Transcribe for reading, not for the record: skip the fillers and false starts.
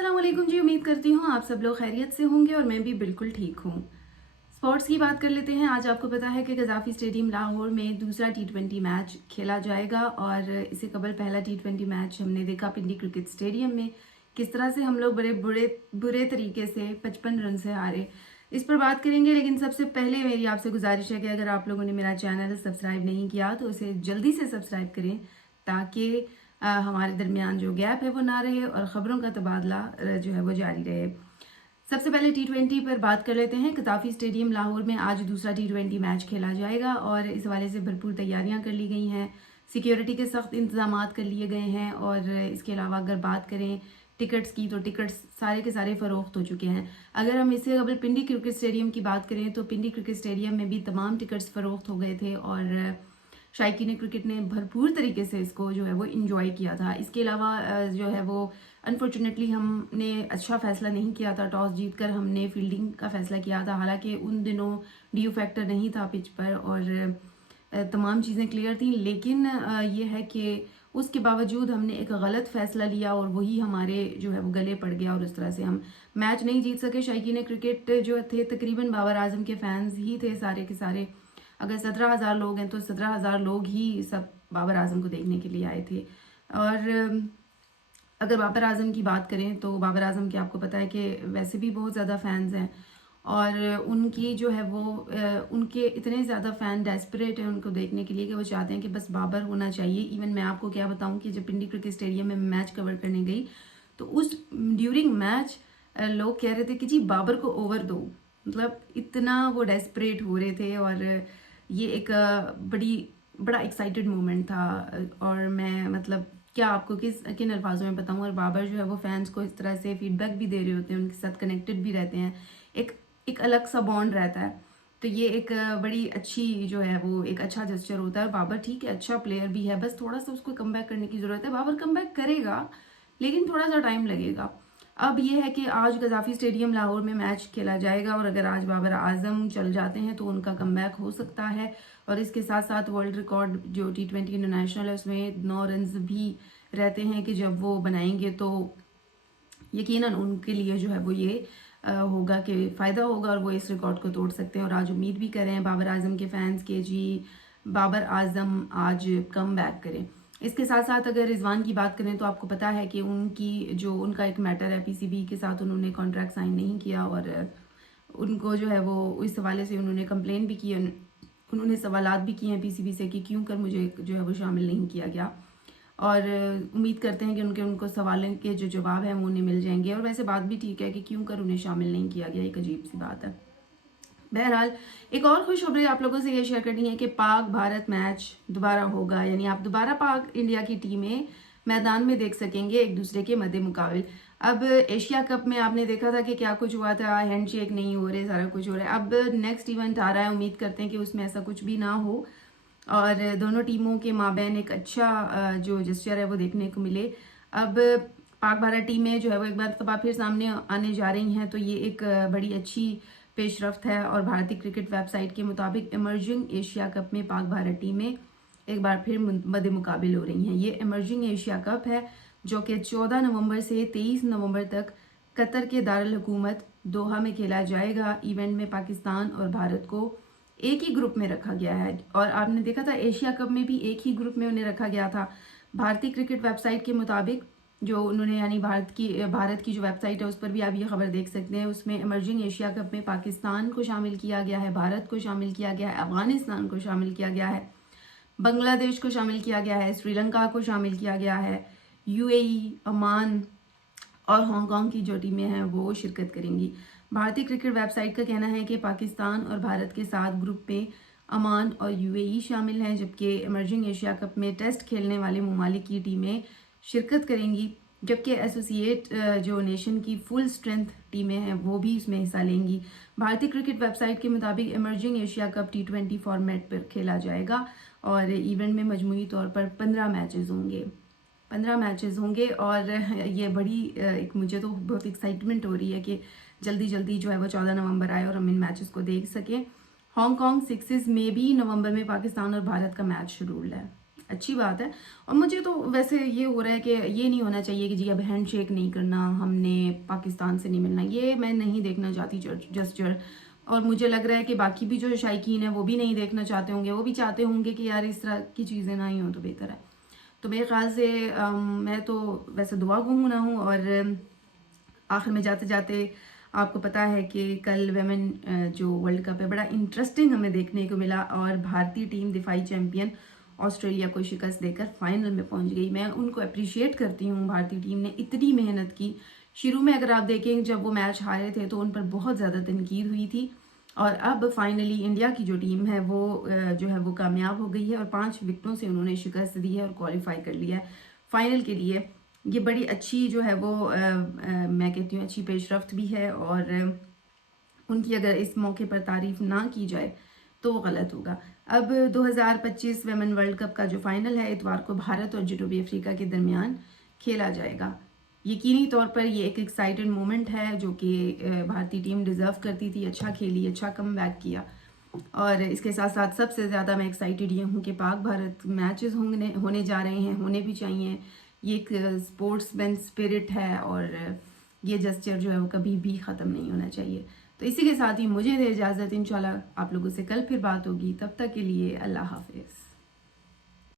अस्सलाम वालेकुम जी। उम्मीद करती हूँ आप सब लोग खैरियत से होंगे और मैं भी बिल्कुल ठीक हूँ। स्पोर्ट्स की बात कर लेते हैं। आज आपको पता है कि गजाफी स्टेडियम लाहौर में दूसरा टी20 मैच खेला जाएगा और इससे कबल पहला टी20 मैच हमने देखा पिंडी क्रिकेट स्टेडियम में, किस तरह से हम लोग बड़े बुरे तरीके से 55 रन से हारे। इस पर बात करेंगे, लेकिन सबसे पहले मेरी आपसे गुजारिश है कि अगर आप लोगों ने मेरा चैनल सब्सक्राइब नहीं किया तो उसे जल्दी से सब्सक्राइब करें ताकि हमारे दरमियान जो गैप है वो ना रहे और ख़बरों का तबादला जो है वो जारी रहे। सबसे पहले टी20 पर बात कर लेते हैं। गजाफी स्टेडियम लाहौर में आज दूसरा टी20 मैच खेला जाएगा और इस हवाले से भरपूर तैयारियां कर ली गई हैं। सिक्योरिटी के सख्त इंतजाम कर लिए गए हैं और इसके अलावा अगर बात करें टिकट्स की तो टिकट्स सारे के सारे फ़रोख्त हो चुके हैं। अगर हम इससे कबल पिंडी क्रिकेट स्टेडियम की बात करें तो पिंडी क्रिकेट स्टेडियम में भी तमाम टिकट्स फ़रोख्त हो गए थे और शायकीन क्रिकेट ने भरपूर तरीके से इसको जो है वो इंजॉय किया था। इसके अलावा जो है वो अनफॉर्चुनेटली हमने अच्छा फ़ैसला नहीं किया था। टॉस जीतकर हमने फील्डिंग का फ़ैसला किया था, हालांकि उन दिनों ड्यू फैक्टर नहीं था पिच पर और तमाम चीज़ें क्लियर थी, लेकिन ये है कि उसके बावजूद हमने एक गलत फ़ैसला लिया और वही हमारे जो है वो गले पड़ गया और उस तरह से हम मैच नहीं जीत सके। शायकीन क्रिकेट जो थे तकरीबन बाबर आजम के फैंस ही थे सारे के सारे। अगर 17,000 लोग हैं तो 17,000 लोग ही सब बाबर आजम को देखने के लिए आए थे। और अगर बाबर आजम की बात करें तो बाबर आजम के आपको पता है कि वैसे भी बहुत ज़्यादा फैंस हैं और उनकी जो है वो उनके इतने ज़्यादा फ़ैन डेस्परेट हैं उनको देखने के लिए कि वो चाहते हैं कि बस बाबर होना चाहिए। इवन मैं आपको क्या बताऊं कि जब पिंडी क्रिकेट स्टेडियम में मैच कवर करने गई तो उस ड्यूरिंग मैच लोग कह रहे थे कि जी बाबर को ओवर दो, मतलब इतना वो डेस्परेट हो रहे थे। और ये एक बड़ा एक्साइटेड मोमेंट था और मैं मतलब क्या आपको किन अल्फाजों में बताऊं। और बाबर जो है वो फैंस को इस तरह से फीडबैक भी दे रहे होते हैं, उनके साथ कनेक्टेड भी रहते हैं, एक अलग सा बॉन्ड रहता है। तो ये एक बड़ी अच्छी जो है वो एक अच्छा जेस्चर होता है। बाबर ठीक है, अच्छा प्लेयर भी है, बस थोड़ा सा उसको कमबैक करने की ज़रूरत है। बाबर कमबैक करेगा लेकिन थोड़ा सा टाइम लगेगा। अब ये है कि आज गजाफी स्टेडियम लाहौर में मैच खेला जाएगा और अगर आज बाबर आजम चल जाते हैं तो उनका कमबैक हो सकता है। और इसके साथ साथ वर्ल्ड रिकॉर्ड जो टी20 इंटरनेशनल है उसमें 9 रन भी रहते हैं कि जब वो बनाएंगे तो यकीनन उनके लिए जो है वो ये होगा कि फ़ायदा होगा और वो इस रिकॉर्ड को तोड़ सकते हैं। और आज उम्मीद भी करें बाबर आजम के फैंस के जी बाबर आजम आज कम बैक करें। इसके साथ साथ अगर रिजवान की बात करें तो आपको पता है कि उनका एक मैटर है, पीसीबी के साथ उन्होंने कॉन्ट्रैक्ट साइन नहीं किया और उनको जो है वो इस हवाले से उन्होंने कंप्लेन भी की, उन्होंने सवालात भी किए हैं पीसीबी से कि क्यों कर मुझे जो है वो शामिल नहीं किया गया। और उम्मीद करते हैं कि उनको सवालों के जो जवाब हैं वो उन्हें मिल जाएंगे। और वैसे बात भी ठीक है कि क्यों कर उन्हें शामिल नहीं किया गया, एक अजीब सी बात है। बहरहाल एक और खुशखबरी आप लोगों से ये शेयर करनी है कि पाक भारत मैच दोबारा होगा, यानी आप दोबारा पाक इंडिया की टीमें मैदान में देख सकेंगे एक दूसरे के मद्दे मुकाबिल। अब एशिया कप में आपने देखा था कि क्या कुछ हुआ था, हैंडशेक नहीं हो रहे, सारा कुछ हो रहा है। अब नेक्स्ट इवेंट आ रहा है, उम्मीद करते हैं कि उसमें ऐसा कुछ भी ना हो और दोनों टीमों के माबैन एक अच्छा जो जेस्चर है वो देखने को मिले। अब पाक भारत टीमें जो है वो एक बार तब फिर सामने आने जा रही हैं, तो ये एक बड़ी अच्छी पेशरफ्त है। और भारतीय क्रिकेट वेबसाइट के मुताबिक इमर्जिंग एशिया कप में पाक भारत टीमें एक बार फिर मद्दे मुकाबिल हो रही हैं। ये इमर्जिंग एशिया कप है जो कि 14 नवंबर से 23 नवंबर तक कतर के दारुल हुकूमत दोहा में खेला जाएगा। इवेंट में पाकिस्तान और भारत को एक ही ग्रुप में रखा गया है और आपने देखा था एशिया कप में भी एक ही ग्रुप में उन्हें रखा गया था। भारतीय क्रिकेट वेबसाइट के मुताबिक जो उन्होंने यानी भारत की जो वेबसाइट है उस पर भी आप ये खबर देख सकते हैं, उसमें इमर्जिंग एशिया कप में पाकिस्तान को शामिल किया गया है, भारत को शामिल किया गया है, अफगानिस्तान को शामिल किया गया है, बांग्लादेश को शामिल किया गया है, श्रीलंका को शामिल किया गया है, यूएई, ओमान और हांगकांग की जो टीमें हैं वो शिरकत करेंगी। भारतीय क्रिकेट वेबसाइट का कहना है कि पाकिस्तान और भारत के साथ ग्रुप में ओमान और यूएई शामिल हैं, जबकि इमर्जिंग एशिया कप में टेस्ट खेलने वाले ममालिक की टीमें शिरकत करेंगी, जबकि एसोसिएट जो नेशन की फुल स्ट्रेंथ टीमें हैं वो भी इसमें हिस्सा लेंगी। भारतीय क्रिकेट वेबसाइट के मुताबिक इमर्जिंग एशिया कप टी20 फॉर्मेट पर खेला जाएगा और इवेंट में मजमूई तौर पर 15 मैचेस होंगे और ये बड़ी एक मुझे तो बहुत एक्साइटमेंट हो रही है कि जल्दी जल्दी जो है वो 14 नवंबर आए और हम इन मैचेस को देख सकें। हांगकांग 6 में भी नवंबर में पाकिस्तान और भारत का मैच शेड्यूल्ड है। اچھی بات ہے. اور مجھے تو ویسے یہ ہو رہا ہے کہ یہ نہیں ہونا چاہیے کہ جی اب ہینڈ شیک نہیں کرنا, ہم نے پاکستان سے نہیں ملنا, یہ میں نہیں دیکھنا چاہتی جسچر. اور مجھے لگ رہا ہے کہ باقی بھی جو شائقین ہیں وہ بھی نہیں دیکھنا چاہتے ہوں گے, وہ بھی چاہتے ہوں گے کہ یار اس طرح کی چیزیں نہ ہی ہوں تو بہتر ہے. تو میرے خیال سے میں تو ویسے دعا گو نہ ہوں. اور آخر میں جاتے جاتے آپ کو پتہ ہے کہ کل ویمن جو ورلڈ کپ ہے بڑا انٹرسٹنگ ہمیں دیکھنے کو ملا, اور بھارتی ٹیم دفاعی چیمپئن آسٹریلیا کو شکست دے کر فائنل میں پہنچ گئی. میں ان کو اپریشیٹ کرتی ہوں, بھارتی ٹیم نے اتنی محنت کی. شروع میں اگر آپ دیکھیں جب وہ میچ ہارے تھے تو ان پر بہت زیادہ تنقید ہوئی تھی, اور اب فائنلی انڈیا کی جو ٹیم ہے وہ جو ہے وہ کامیاب ہو گئی ہے, اور 5 وکٹوں سے انہوں نے شکست دی ہے اور کوالیفائی کر لیا ہے فائنل کے لیے. یہ بڑی اچھی جو ہے وہ میں کہتی ہوں اچھی پیش رفت بھی ہے, اور ان کی اگر اس موقع پر تعریف نہ کی جائے تو وہ غلط ہوگا. اب 2025 ویمن ورلڈ کپ کا جو فائنل ہے اتوار کو بھارت اور جنوبی افریقہ کے درمیان کھیلا جائے گا. یقینی طور پر یہ ایک ایکسائٹڈ مومنٹ ہے جو کہ بھارتی ٹیم ڈیزرو کرتی تھی, اچھا کھیلی, اچھا کم بیک کیا. اور اس کے ساتھ ساتھ سب سے زیادہ میں ایکسائٹڈ یہ ہوں کہ پاک بھارت میچز ہونے جا رہے ہیں, ہونے بھی چاہیے. یہ ایک اسپورٹس مین اسپرٹ ہے, اور یہ جسچر جو ہے وہ کبھی بھی ختم نہیں ہونا چاہیے. تو اسی کے ساتھ ہی مجھے دے اجازت, انشاءاللہ آپ لوگوں سے کل پھر بات ہوگی. تب تک کے لیے اللہ حافظ.